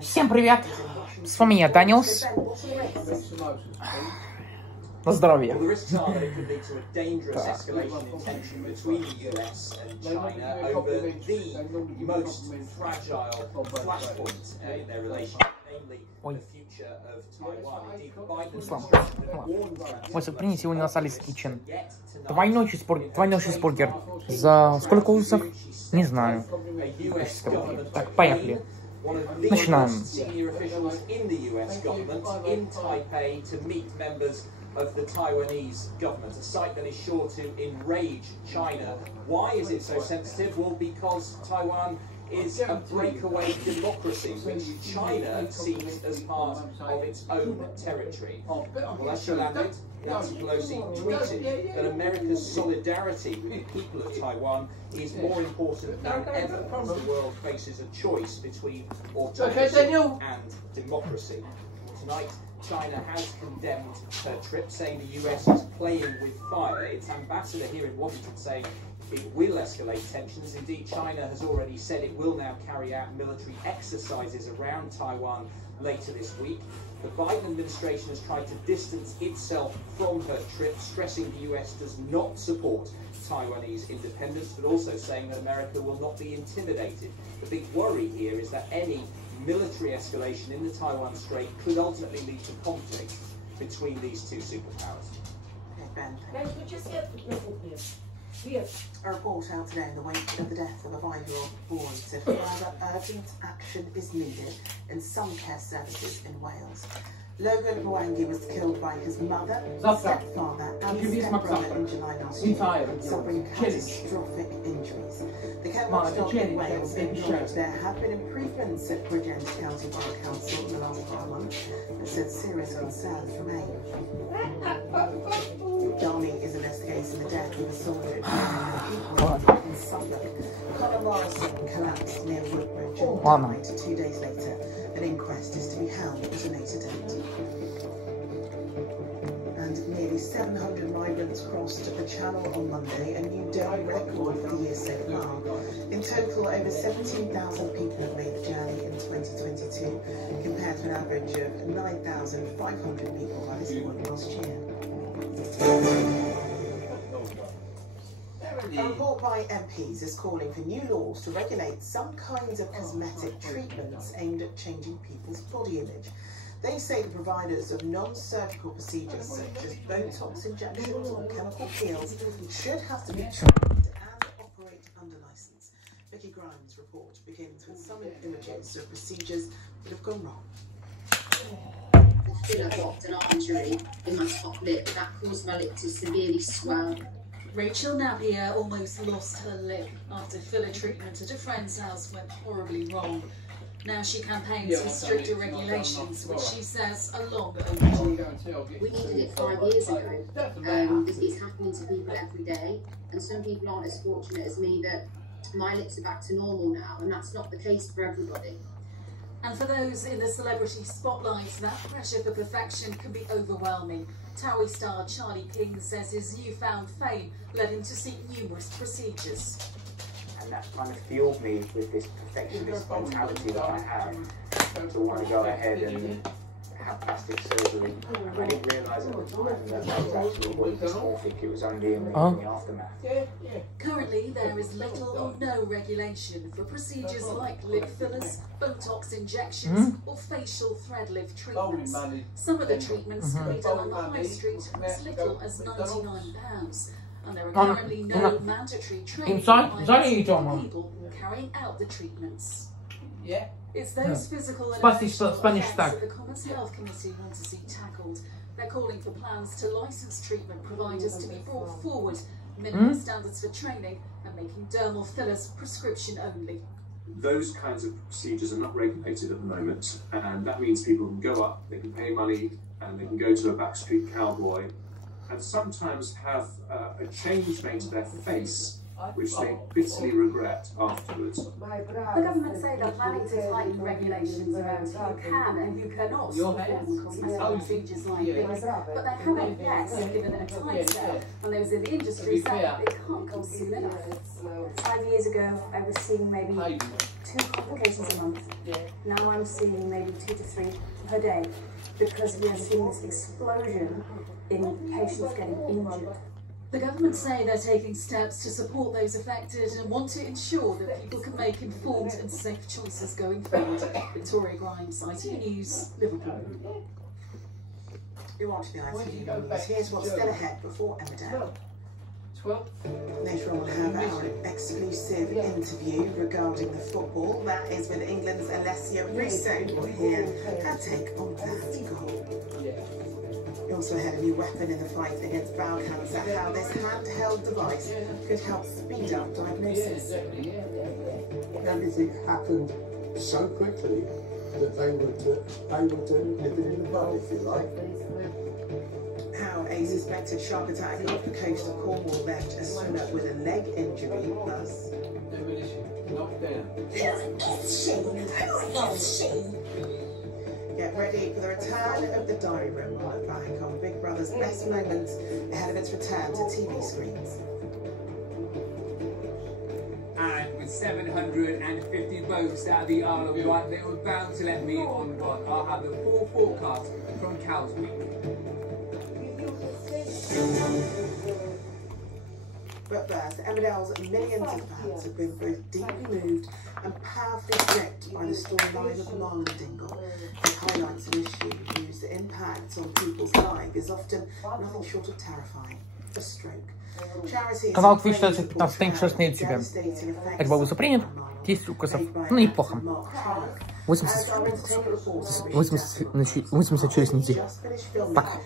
Всем привет! С вами я, Данилс. На здоровье. Ой. Ой, принят сегодня на Салис Китчен. Двойной чизбургер. За сколько ужасов? Не знаю. Так, поехали. Начинаем. Of the Taiwanese government, a site that is sure to enrage China. Why is it so sensitive? Well, because Taiwan is a breakaway democracy, which China sees as part of its own territory. Well, as she landed, Nancy Pelosi tweeted that America's solidarity with the people of Taiwan is more important than ever as the world faces a choice between autocracy and democracy. Tonight, China has condemned her trip, saying the US is playing with fire. Its ambassador here in Washington saying it will escalate tensions. Indeed, China has already said it will now carry out military exercises around Taiwan later this week. The Biden administration has tried to distance itself from her trip, stressing the US does not support Taiwanese independence, but also saying that America will not be intimidated. The big worry here is that any military escalation in the Taiwan Strait could ultimately lead to conflict between these two superpowers. Okay, Ben. A report out today in the wake of the death of a 5-year-old boy to further urgent action is needed in some care services in Wales. Logan Mwangi was killed by his mother, stepfather and stepbrother in July last year, suffering catastrophic injuries. The care watchdog in Wales acknowledged there have been improvements at Bridgend County Borough Council in the last 12 months, and said serious concerns remain. Danny is investigating the death of a soldier in Suffolk. Conor Morrison collapsed near Woodbridge and died 2 days later. An inquest is to be held at a later date. And nearly 700 migrants crossed the Channel on Monday, a new daily record for the year so far. In total, over 17,000 people have made the journey in 2022, compared to an average of 9,500 people by this point last year. A report by MPs is calling for new laws to regulate some kinds of cosmetic treatments aimed at changing people's body image. They say the providers of non-surgical procedures such as Botox injections or chemical peels should have to be trained and operate under licence. Vicky Grimes' report begins with some images of procedures that have gone wrong. I got an arm injury in my top lip that caused my lip to severely swell. Rachel Napier almost lost her lip after filler treatment at a friend's house went horribly wrong. Now she campaigns for stricter regulations, which she says are long overdue. We needed it 5 years ago. It's happening to people every day, and some people aren't as fortunate as me that my lips are back to normal now, and that's not the case for everybody. And for those in the celebrity spotlight, that pressure for perfection can be overwhelming. Towie star Charlie King says his newfound fame led him to seek numerous procedures. And that kind of fueled me with this perfectionist mentality that I have to want to go ahead and have plastic surgery. I didn't realise at the time that I was actually dysmorphic. It was only in the aftermath. Currently, there is little or no regulation for procedures like lip fillers, Botox injections, or facial thread lift treatments. Some of the treatments can be done on the high street for as little as £99. And there are currently no mandatory training requirements for people carrying out the treatments. It's those physical and emotional effects that the Commonwealth Health Committee want to see tackled. They're calling for plans to license treatment providers to be brought forward, minimum standards for training, and making dermal fillers prescription only. Those kinds of procedures are not regulated at the moment, and that means people can go up, they can pay money, and they can go to a backstreet cowboy, and sometimes have a change made to their face, which they bitterly regret afterwards. The government say they're planning to tighten regulations around who can and who cannot perform cosmetic procedures like these, but they haven't yet given a timescale, and those in the industry say they can't come soon enough. 5 years ago, I was seeing maybe 2 complications a month. Now I'm seeing maybe 2 to 3 per day because we are seeing this explosion in patients getting injured. The government say they're taking steps to support those affected and want to ensure that people can make informed and safe choices going forward. Victoria Grimes, ITV News, Liverpool. You're watching the ITV News. Here's what's still ahead before Emmerdale. Later on we'll have our exclusive interview regarding the football. That is with England's Alessia Russo. We'll hear her take on that goal. We also had a new weapon in the fight against bowel cancer, how this handheld device could help speed up diagnosis. Everything happened so quickly that they would nip it in the bud, if you like. How a suspected shark attack off the coast of Cornwall left a swimmer with a leg injury, plus... Get ready for the return of the Diary Room. We'll look back on Big Brother's best moments ahead of its return to TV screens. And with 750 votes out of the Isle of Wight, they were bound to let me on. I'll have the full forecast from Cowsweek. But first, Emmerdale's millions of fans have been both deeply moved and powerfully gripped by the storyline of Marlon Dingle. It highlights an issue whose impact on people's lives is often nothing short of terrifying. A stroke. Канал Twitch 15-6 на YouTube. Это был выпуск принят. 10 укусов. Ну, неплохо. 80 через неделю. Пока.